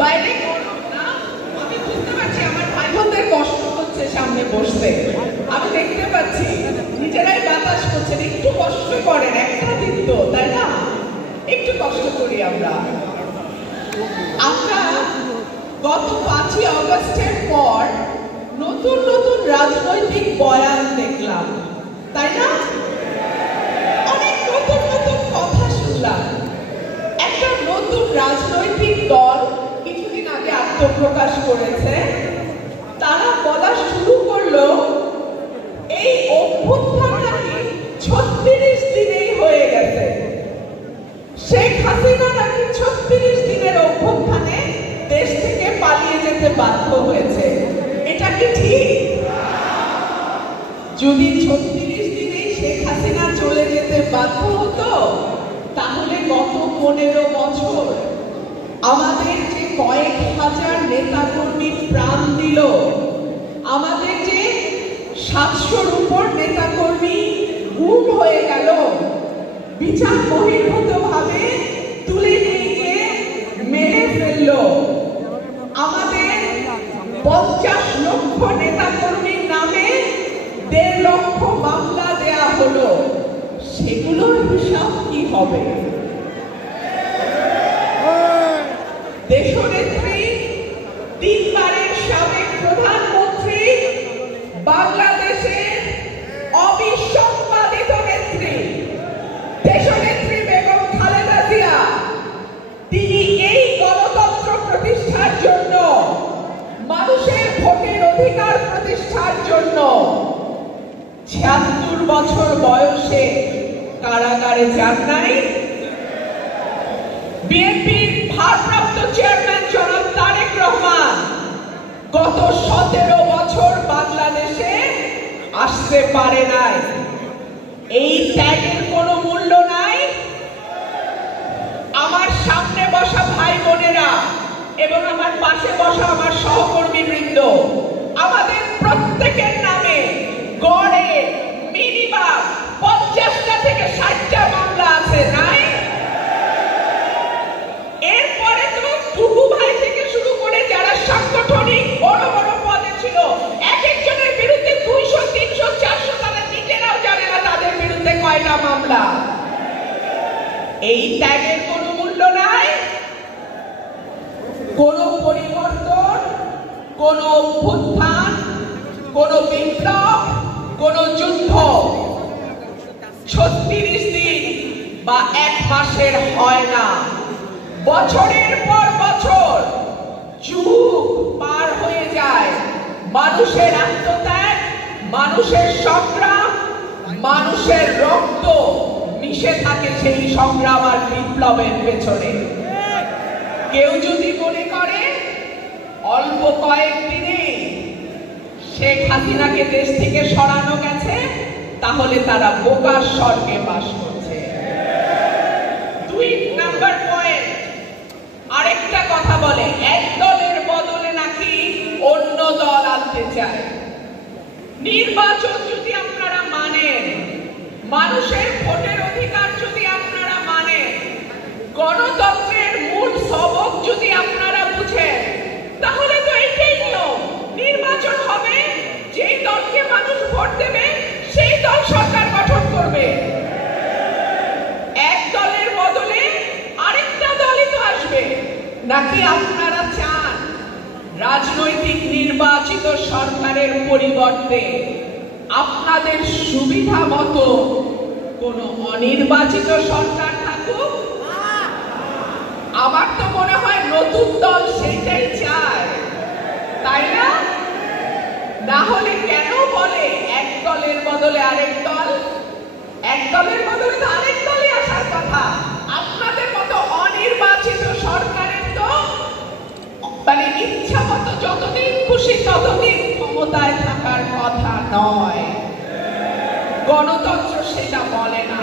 বাইরে গরম না, আমি বুঝতে পারছি আমার ভাই বোনদের কষ্ট হচ্ছে সামনে বসতে, আমি দেখতে পাচ্ছি নিজেরাই বাতাস করছেন, একটু কষ্ট করেন, একটা দিন তো, তাই না? একটু কষ্ট করি আমরা। আমরা গত 5ই অগস্টের পর নতুন নতুন রাজনৈতিক বয়ান দেখলাম, তাই না? অনেক নতুন নতুন কথা শুনলাম। একটা নতুন রাজনৈতিক দল কিছুদিন আগে আত্মপ্রকাশ করেছে। তারা বলা শুরু করলো এই অভ্যুত্থানটা 36 দিনেই হয়ে গেছে। শেখ হাসিনা নাকি 36 দিনের অভ্যুত্থানে দেশ থেকে পালিয়ে যেতে বাধ্য হয়েছে। এটা কি ঠিক? যদি 36 দিনেই শেখ হাসিনা চলে যেতে বাধ্য হতো, তাহলে গত 15 বছর আমাদের যে কয়েক হাজার নেতাকর্মী প্রাণ দিল, আমাদের যে 700-র উপর নেতাকর্মী গুম হয়ে গেল, বিচার বহির্ভূতভাবে তুলে নিয়ে গিয়ে মেরে ফেলল, আমাদের 50 লক্ষ নেতাকর্মীর নামে 1.5 লক্ষ মামলা দেয়া হলো, সেগুলোর হিসাব কি হবে? দেশনেত্রী, 3 বারের সাবেক প্রধানমন্ত্রী, বাংলাদেশের অবিসম্বাদিত নেত্রী দেশনেত্রী বেগম খালেদা জিয়া, তিনি এই গণতন্ত্র প্রতিষ্ঠার জন্য, মানুষের ভোটের অধিকার প্রতিষ্ঠার জন্য 76 বছর বয়সে কারাগারে যান নাই। বিএনপির ভারপ্রাপ্ত চেয়ারম্যান জনাব তারেক রহমান গত 17 বছর বাংলাদেশে আসতে পারে নাই। এই ত্যাগের কোনো মূল্য নাই। আমার সামনে বসা ভাই বোনেরা এবং আমার পাশে বসা আমার সহকর্মী বৃন্দ, আমাদের প্রত্যেকের নামে গড়ে মিনিমাম 50টা থেকে 60টা মামলা আছে, নাই? এরপরে তো টুকু ভাই থেকে শুরু করে যারা সাংগঠনিক বড় বড় পদে ছিল, এক একজনের বিরুদ্ধে 200, 300, 400, তারা নিজেরাও জানে না তাদের বিরুদ্ধে কয়টা মামলা। এই ত্যাগের কোনো মূল্য নাই। কোন পরিবর্তন, কোন অভ্যুত্থান, কোন বিপ্লব, কোন যুদ্ধ 36 দিন বা 1 মাসের হয় না। বছরের পর বছর, যুগ পার হয়ে যায়। মানুষের আত্মত্যাগ, মানুষের সংগ্রাম, মানুষের রক্ত মিশে থাকে সেই সংগ্রাম আর বিপ্লবের পেছনে। কেউ যদি মনে করে অল্প কয়েকদিনে শেখ হাসিনাকে দেশ থেকে সরানো গেছে, তাহলে তারা বোকার স্বর্গে বাস করছে। 2 নাম্বার পয়েন্ট, আরেকটা কথা বলে, এক দলের বদলে নাকি অন্য দল আনতে চায়। নির্বাচন যদি আপনারা মানেন, মানুষের ভোটের অধিকার যদি আপনারা মানেন, গণতন্ত্রের মূল সবক যদি আপনারা বুঝেন, তাহলে তো এটাই নিয়ম। নির্বাচন হবে, যেই দলকে মানুষ ভোট দেবে সেই দল সরকার গঠন করবে। এক দলের বদলে আরেকটা দলই তো আসবে। নাকি আপনারা চান রাজনৈতিক নির্বাচিত সরকারের পরিবর্তে আপনাদের সুবিধা মতো কোন অনির্বাচিত সরকার থাকুক? আমার তো মনে হয় নতুন দল সেটাই চায়, তাই না? না হলে কেন বলে এক দলের বদলে আরেক দল? এক দলের বদলে তো আরেক দলই আসার কথা। আপনাদের মতো অনির্বাচিত সরকারের তো মানে ইচ্ছা মতো যতদিন খুশি ততদিন ক্ষমতায় থাকার কথা নয়। গণতন্ত্র সেটা বলে না।